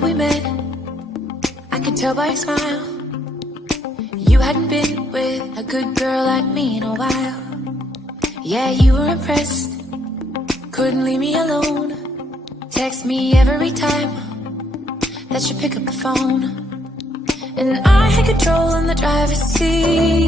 that we met, I could tell by your smile. You hadn't been with a good girl like me in a while. Yeah, you were impressed, couldn't leave me alone. Text me every time that you pick up the phone. And I had control in the driver's seat.